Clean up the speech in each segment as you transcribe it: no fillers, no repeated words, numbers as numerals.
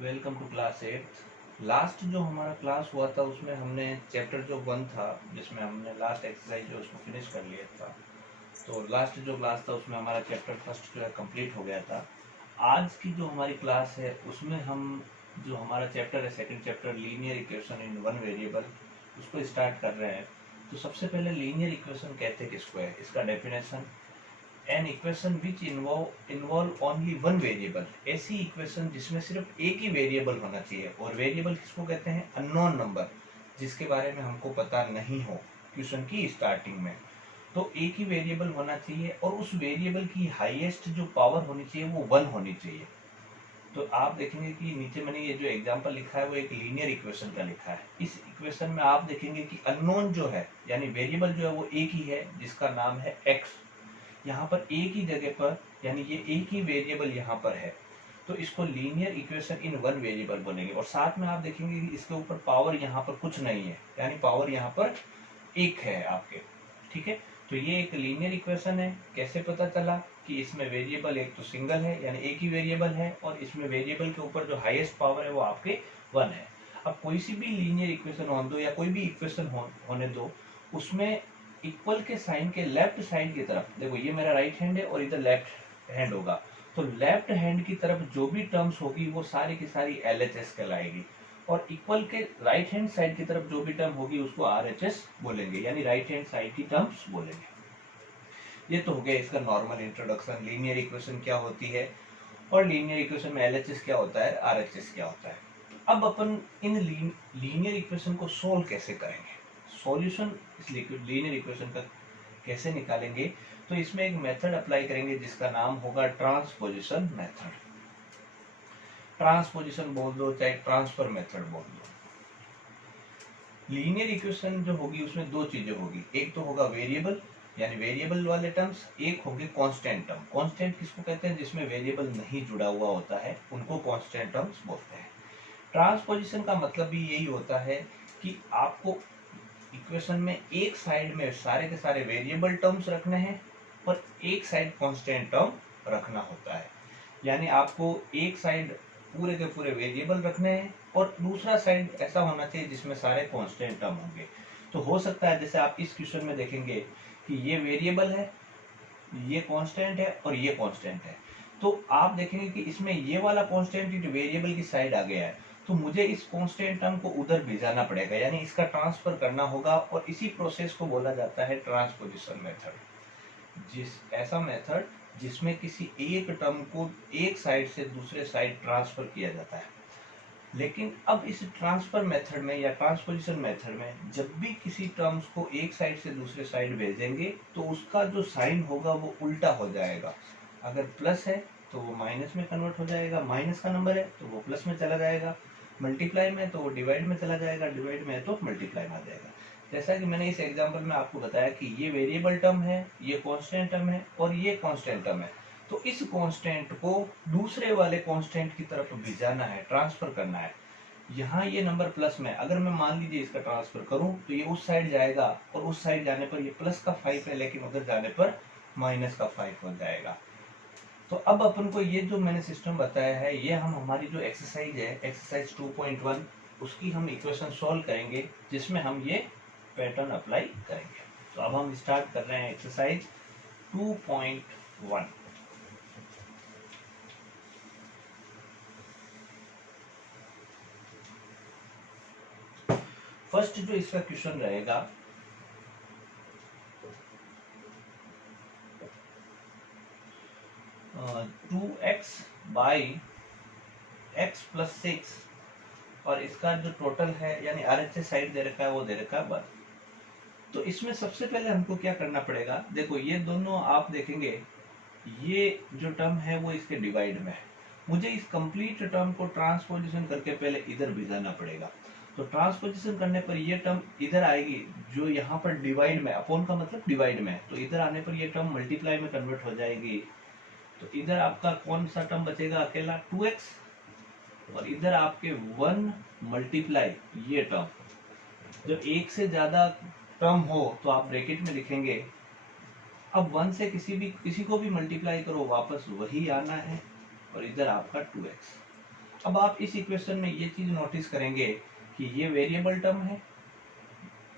Welcome to class 8। Last जो हमारा class हुआ था उसमें हमने चैप्टर जो 1 था जिसमें हमने लास्ट एक्सरसाइज जो उसको फिनिश कर लिया था। तो लास्ट जो क्लास था उसमें हमारा चैप्टर फर्स्ट जो है कंप्लीट हो गया था। आज की जो हमारी क्लास है उसमें हम जो हमारा चैप्टर है second chapter linear equation in one variable उसको स्टार्ट कर रहे हैं। तो सबसे पहले लीनियर इक्वेशन कहते हैं किसको है, इसका definition. An equation which involve only one variable, ऐसी इक्वेशन जिसमें सिर्फ एक ही वेरिएबल होना चाहिए। और वेरिएबल किसको कहते हैं, अननोन नंबर, जिसके बारे में हमको पता नहीं हो क्वेश्चन की स्टार्टिंग में। तो एक ही वेरिएबल होना चाहिए और उस वेरिएबल की हाईएस्ट जो पावर होनी चाहिए वो 1 होनी चाहिए। तो आप देखेंगे कि नीचे मैंने ये जो एग्जांपल लिखा है वो एक लीनियर इक्वेशन का लिखा है। इस इक्वेशन में आप देखेंगे कि अननोन जो है यानी वेरिएबल जो है वो एक ही है जिसका नाम है x। यहाँ पर एक ही जगह पर यानी ये एक ही वेरिएबल यहाँ पर है, तो इसको linear equation in one variable बोलेंगे। और साथ में आप देखेंगे कि इसके ऊपर पावर यहाँ पर कुछ नहीं है, यानी पावर यहाँ पर एक है आपके। ठीक है, तो ये एक लीनियर इक्वेशन है। कैसे पता चला कि इसमें वेरिएबल एक तो सिंगल है यानी एक ही वेरिएबल है, और इसमें वेरिएबल के ऊपर जो हाईएस्ट पावर है वो आपके 1 है। अब कोई सी भी लीनियर इक्वेशन होने दो या कोई भी इक्वेशन होने दो, उसमें इक्वल के साइन के लेफ्ट साइड की तरफ, देखो ये मेरा राइट हैंड है और इधर लेफ्ट हैंड होगा, तो लेफ्ट हैंड की तरफ जो भी टर्म्स होगी वो सारी की सारी LHS कहलाएगी, और इक्वल के राइट हैंड साइड की तरफ जो भी टर्म होगी उसको RHS बोलेंगे, यानी राइट हैंड साइड की टर्म्स बोलेंगे। ये तो हो गया इसका नॉर्मल इंट्रोडक्शन, लीनियर इक्वेशन क्या होती है और लीनियर इक्वेशन में LHS क्या होता है, RHS क्या होता है। अब अपन इन लीनियर इक्वेशन को सोल्व कैसे करेंगे, सॉल्यूशन इस लीनियर इक्वेशन का कैसे निकालेंगे। तो इसमें एक मेथड अप्लाई करेंगे जिसका नाम होगा ट्रांसपोजिशन मेथड। ट्रांसपोजिशन बोल दो चाहे ट्रांसफर मेथड बोल दो। लीनियर इक्वेशन जो होगी उसमें दो चीजें होगी, एक तो होगा वेरिएबल यानी वेरिएबल वाले टर्म्स, एक होंगे कांस्टेंट टर्म। कांस्टेंट किसको कहते हैं, जिसमें वेरिएबल नहीं जुड़ा हुआ होता है उनको कांस्टेंट टर्म्स बोलते हैं। ट्रांसपोजिशन का मतलब भी यही होता है कि आपको इक्वेशन में एक साइड में सारे के सारे वेरिएबल टर्म्स रखने हैं और एक साइड कांस्टेंट टर्म रखना होता है। यानी आपको एक साइड पूरे के पूरे वेरिएबल रखने हैं और दूसरा साइड ऐसा होना चाहिए जिसमें सारे कांस्टेंट टर्म होंगे। तो हो सकता है जैसे आप इस क्वेश्चन में देखेंगे कि ये वेरिएबल है, ये कांस्टेंट है और ये कांस्टेंट है, तो आप देखेंगे कि इसमें ये वाला कांस्टेंट वेरिएबल की साइड आ गया है, तो मुझे इस कांस्टेंट टर्म को उधर भेजाना पड़ेगा, यानी इसका ट्रांसफर करना होगा, और इसी प्रोसेस को बोला जाता है ट्रांसपोजिशन मेथड। ऐसा मेथड जिसमें किसी एक टर्म को एक साइड से दूसरे साइड ट्रांसफर किया जाता है। लेकिन अब इस ट्रांसफर मेथड में या ट्रांसपोजिशन मेथड में जब भी किसी टर्म्स को एक साइड से दूसरे साइड भेजेंगे तो उसका जो साइन होगा वो उल्टा हो जाएगा। अगर प्लस है तो वो माइनस में कन्वर्ट हो जाएगा, माइनस का नंबर है तो वो प्लस में चला जाएगा, मल्टीप्लाई में तो वो डिवाइड में चला जाएगा, डिवाइड में है तो मल्टीप्लाई में आ जाएगा। जैसा कि मैंने इस एग्जाम्पल में आपको बताया कि ये वेरिएबल टर्म है, ये कांस्टेंट टर्म है और ये कांस्टेंट टर्म है, तो इस कांस्टेंट को दूसरे वाले कांस्टेंट की तरफ भिजाना है, ट्रांसफर करना है। यहाँ ये नंबर प्लस में, अगर मैं मान लीजिए इसका ट्रांसफर करूं तो ये उस साइड जाएगा और उस साइड जाने पर ये प्लस का 5 है लेकिन उधर जाने पर माइनस का 5 हो जाएगा। तो अब अपन को ये जो मैंने सिस्टम बताया है ये हम हमारी जो एक्सरसाइज है एक्सरसाइज 2.1 उसकी हम इक्वेशन सॉल्व करेंगे जिसमें हम ये पैटर्न अप्लाई करेंगे। तो अब हम स्टार्ट कर रहे हैं एक्सरसाइज 2.1। फर्स्ट जो इसका क्वेश्चन रहेगा, two x by x plus 6 और इसका जो टोटल है यानी RHS साइड दे रखा है वो दे रखा है 1। तो इसमें सबसे पहले हमको क्या करना पड़ेगा, देखो ये दोनों आप देखेंगे ये जो टर्म है वो इसके डिवाइड में है, मुझे इस कंप्लीट टर्म को ट्रांसपोजिशन करके पहले इधर भिजाना पड़ेगा। तो ट्रांसपोजिशन करने पर ये टर्म इधर आएगी जो यहाँ पर डिवाइड में, अपॉन का मतलब डिवाइड में है, तो इधर आने पर ये टर्म मल्टीप्लाई में कन्वर्ट हो जाएगी। तो इधर आपका कौन सा टर्म बचेगा, अकेला 2x, और इधर आपके 1 मल्टीप्लाई ये टर्म। जब एक से ज्यादा टर्म हो तो आप ब्रैकेट में लिखेंगे, अब 1 से किसी को भी मल्टीप्लाई करो वापस वही आना है, और इधर आपका 2x। अब आप इस इक्वेशन में ये चीज नोटिस करेंगे कि ये वेरिएबल टर्म है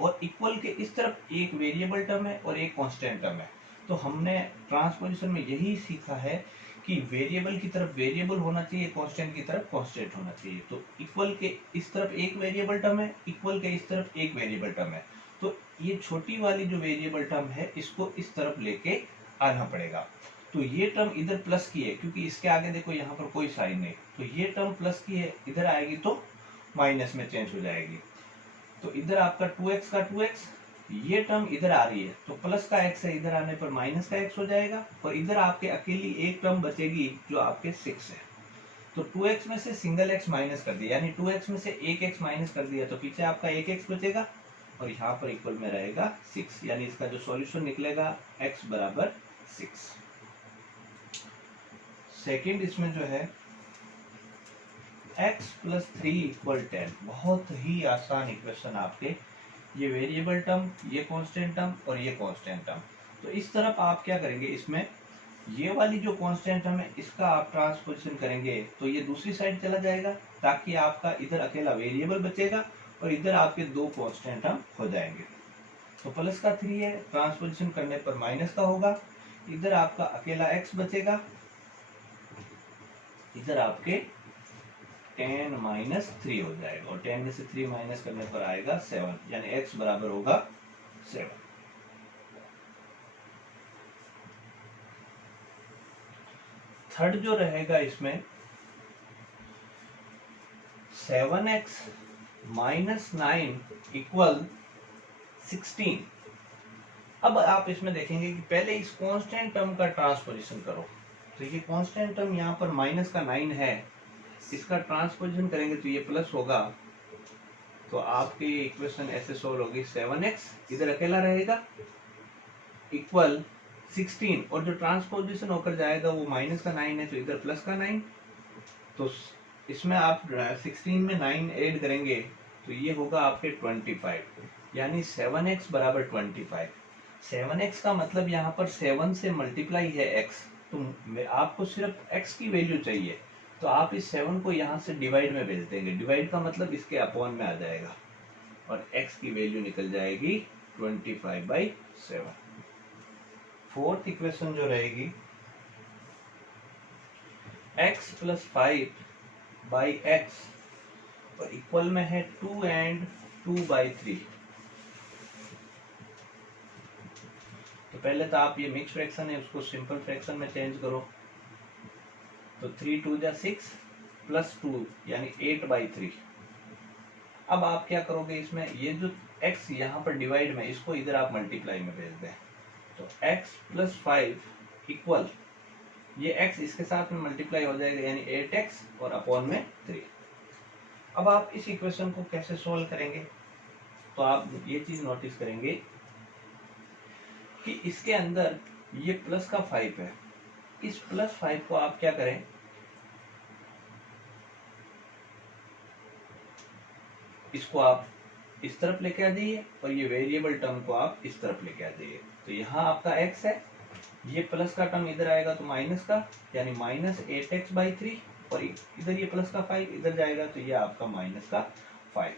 और इक्वल के इस तरफ एक वेरिएबल टर्म है और एक कांस्टेंट टर्म है। तो हमने ट्रांसपोजिशन में यही सीखा है कि वेरिएबल की तरफ वेरिएबल होना चाहिए, कांस्टेंट की तरफ कांस्टेंट होना चाहिए। तो इक्वल के इस तरफ एक वेरिएबल टर्म है, इक्वल के इस तरफ एक वेरिएबल टर्म है। तो ये छोटी वाली जो वेरिएबल टर्म है इसको इस तरफ लेके आना पड़ेगा। तो ये टर्म इधर प्लस की है क्योंकि इसके आगे देखो यहाँ पर कोई साइन नहीं, तो ये टर्म प्लस की है, इधर आएगी तो माइनस में चेंज हो जाएगी। तो इधर आपका 2x का 2x, ये टर्म इधर आ रही है तो प्लस का x है, इधर आने पर माइनस का x हो जाएगा और इधर आपके अकेली एक टर्म बचेगी जो आपके 6 है। तो 2x में से सिंगल x माइनस कर दिया, यानी 2x में से एक x माइनस कर दिया तो पीछे आपका एक x बचेगा और यहाँ पर इक्वल में रहेगा 6, यानी इसका जो सॉल्यूशन निकलेगा x बराबर 6। सेकेंड इसमें जो है x प्लस 3 इक्वल 10, बहुत ही आसान इक्वेशन आपके, ये वेरिएबल टर्म, ये कांस्टेंट टर्म और ये कांस्टेंट टर्म। तो इस तरफ आप क्या करेंगे, इसमें ये वाली जो कांस्टेंट टर्म है इसका आप ट्रांसपोजिशन करेंगे तो ये दूसरी साइड चला जाएगा ताकि आपका इधर अकेला वेरिएबल बचेगा और इधर आपके दो कांस्टेंट टर्म हो जाएंगे। तो प्लस का 3 है, ट्रांसपोजिशन करने पर माइनस का होगा, इधर आपका अकेला x बचेगा, इधर आपके 10 माइनस 3 हो जाएगा और 10 में से 3 माइनस करने पर आएगा 7, यानी x बराबर होगा 7। थर्ड जो रहेगा इसमें 7x माइनस 9 इक्वल 16। अब आप इसमें देखेंगे कि पहले इस कांस्टेंट टर्म का ट्रांसपोजिशन करो। तो ये कांस्टेंट टर्म यहाँ पर माइनस का 9 है, इसका ट्रांसपोजिशन करेंगे तो ये प्लस होगा। तो आपकी इक्वेशन ऐसे सोल्व होगी, 7x इधर अकेला रहेगा इक्वल 16 और जो ट्रांसपोजिशन होकर जाएगा वो माइनस का 9 है तो इधर प्लस का 9। तो इसमें आप 16 में 9 ऐड करेंगे तो ये होगा आपके 25, यानी 7x बराबर 25। 7x का मतलब यहाँ पर 7 से मल्टीप्लाई है x, तो आपको सिर्फ x की वैल्यू चाहिए तो आप इस 7 को यहाँ से डिवाइड में भेज देंगे। डिवाइड का मतलब इसके अपॉन में आ जाएगा और x की वैल्यू निकल जाएगी 25/7। फोर्थ इक्वेशन जो रहेगी x प्लस 5/x और इक्वल में है 2 and 2/3। तो पहले तो आप ये मिक्स फ्रैक्शन है उसको सिंपल फ्रैक्शन में चेंज करो। तो 3 2 जा 6 प्लस 2 यानी 8/3। अब आप क्या करोगे, इसमें ये जो x यहाँ पर डिवाइड में, इसको इधर आप मल्टीप्लाई में भेज दें। तो x प्लस 5 इक्वल, ये x इसके साथ में मल्टीप्लाई हो जाएगा यानी 8x और अपॉन में 3। अब आप इस इक्वेशन को कैसे सोल्व करेंगे, तो आप ये चीज नोटिस करेंगे कि इसके अंदर ये प्लस का 5 है, इस प्लस 5 को आप क्या करें, इसको आप इस तरफ लेके आ जाइए और ये वेरिएबल टर्म को आप इस तरफ लेके आ जाइए। तो यहाँ आपका x है, ये प्लस का टर्म इधर आएगा तो माइनस का, यानी माइनस 8x/3 और इधर ये प्लस का 5 इधर जाएगा तो ये आपका माइनस का 5।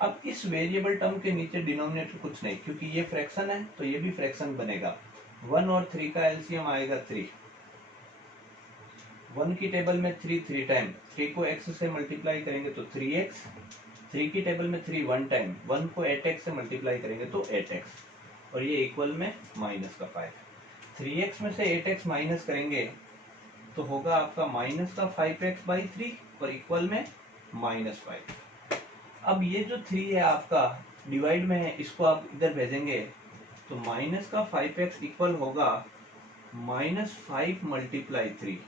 अब इस वेरिएबल टर्म के नीचे डिनोमिनेटर कुछ नहीं, क्योंकि ये फ्रैक्शन है तो ये भी फ्रैक्शन बनेगा। 1 और 3 का एलसीएम आएगा 3। 1 की टेबल में 3 टाइम, 3 को x से मल्टीप्लाई करेंगे तो 3x, 3 की टेबल में 3 1 टाइम, 1 को 8x से मल्टीप्लाई करेंगे तो 8x और ये इक्वल में माइनस का 5। 3x में से 8x माइनस करेंगे तो होगा आपका माइनस का 5x/3 और इक्वल में -5। अब ये जो 3 है आपका डिवाइड में है, इसको आप इधर भेजेंगे तो माइनस का 5x इक्वल होगा -5 × 3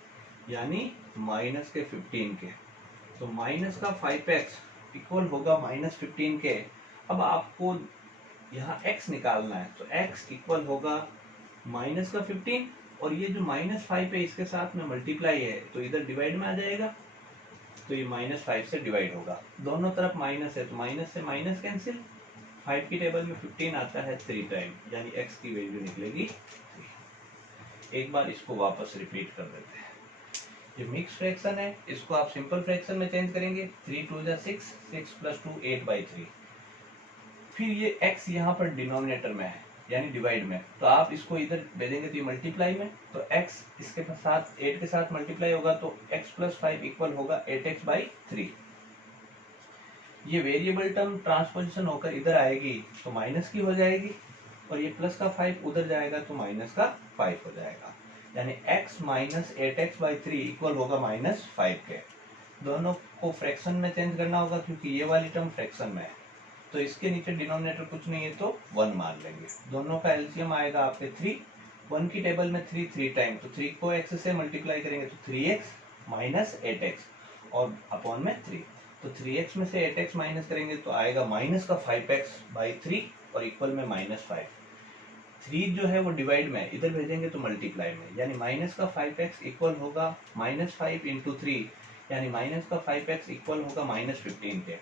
यानी माइनस के 15 के। तो माइनस का 5x इक्वल होगा -15 के। अब आपको यहाँ x निकालना है तो x इक्वल होगा माइनस का 15 और ये जो -5 है इसके साथ में मल्टीप्लाई है तो इधर डिवाइड में आ जाएगा तो ये -5 से डिवाइड होगा। दोनों तरफ माइनस है तो माइनस से माइनस कैंसिल, 5 की टेबल में 15 आता है 3 टाइम, यानी x की वैल्यू निकलेगी 3। एक बार इसको वापस रिपीट कर देते हैं। जो मिक्स फ्रैक्शन है इसको आप सिंपल फ्रैक्शन में चेंज करेंगे, 3 2 जा 6, 6 + 2 8/3। फिर ये x यहाँ पर डिनोमिनेटर में है यानी डिवाइड में, तो आप इसको इधर भेजेंगे तो ये मल्टीप्लाई में, तो x इसके साथ 8 के साथ मल्टीप्लाई होगा तो x + 5 इक्वल होगा 8x/3। ये वेरिएबल टर्म ट्रांसपोजिशन होकर इधर आएगी तो माइनस की हो जाएगी, और ये प्लस का 5 उधर जाएगा तो माइनस का 5 हो जाएगा, यानी x - 8x/3 इक्वल होगा -5 के। दोनों को फ्रैक्शन में चेंज करना होगा क्योंकि ये वाली टर्म फ्रैक्शन में है, तो इसके नीचे डिनोमिनेटर कुछ नहीं है तो 1 मान लेंगे। दोनों का एलसीएम आएगा आपके 3, 1 की टेबल में 3 टाइम, तो 3 को x से मल्टीप्लाई करेंगे तो 3x - 8x और अपॉन में 3, तो 3x में से 8x माइनस करेंगे तो आएगा -5x/3 और इक्वल में -5। 3 जो है वो डिवाइड में, इधर भेजेंगे तो मल्टीप्लाई में, यानी -5x इक्वल होगा -5 × 3, यानी -5x इक्वल होगा -15 के।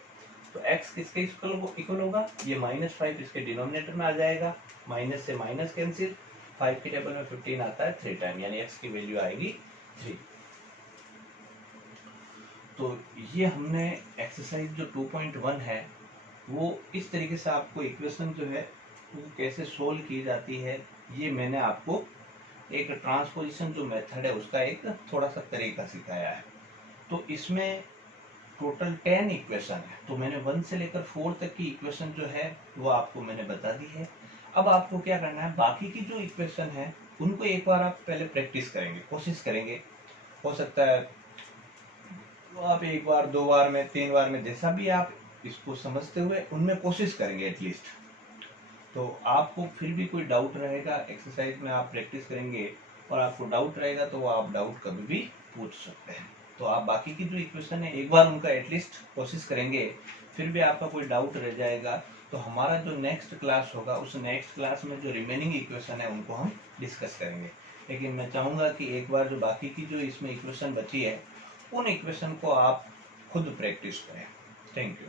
तो x किसके इक्वल होगा, ये -5 इसके डिनोमिनेटर में आ जाएगा, माइनस से माइनस कैंसिल, 5 की टेबल में 15 आता है 3 टाइम, यानी x की वैल्यू आएगी 3। तो ये हमने एक्सरसाइज जो 2.1 है वो इस तरीके से आपको इक्वेशन जो है वो कैसे सोल्व की जाती है, ये मैंने आपको एक ट्रांसपोजिशन जो मेथड है उसका एक थोड़ा सा तरीका सिखाया है। तो इसमें टोटल 10 इक्वेशन है, तो मैंने 1 से लेकर 4 तक की इक्वेशन जो है वो आपको मैंने बता दी है। अब आपको क्या करना है, बाकी की जो इक्वेशन है उनको एक बार आप पहले प्रैक्टिस करेंगे, कोशिश करेंगे, हो सकता है तो आप 1 बार 2 बार में 3 बार में जैसा भी आप इसको समझते हुए उनमें कोशिश करेंगे एटलीस्ट। तो आपको फिर भी कोई डाउट रहेगा एक्सरसाइज में, आप प्रैक्टिस करेंगे और आपको डाउट रहेगा तो आप डाउट कभी भी पूछ सकते हैं। तो आप बाकी की जो इक्वेशन है एक बार उनका एटलीस्ट कोशिश करेंगे, फिर भी आपका कोई डाउट रह जाएगा तो हमारा जो नेक्स्ट क्लास होगा उस नेक्स्ट क्लास में जो रिमेनिंग इक्वेशन है उनको हम डिस्कस करेंगे। लेकिन मैं चाहूँगा कि एक बार जो बाकी की जो इसमें इक्वेशन बची है उन इक्वेशन को आप खुद प्रैक्टिस करें। Thank you.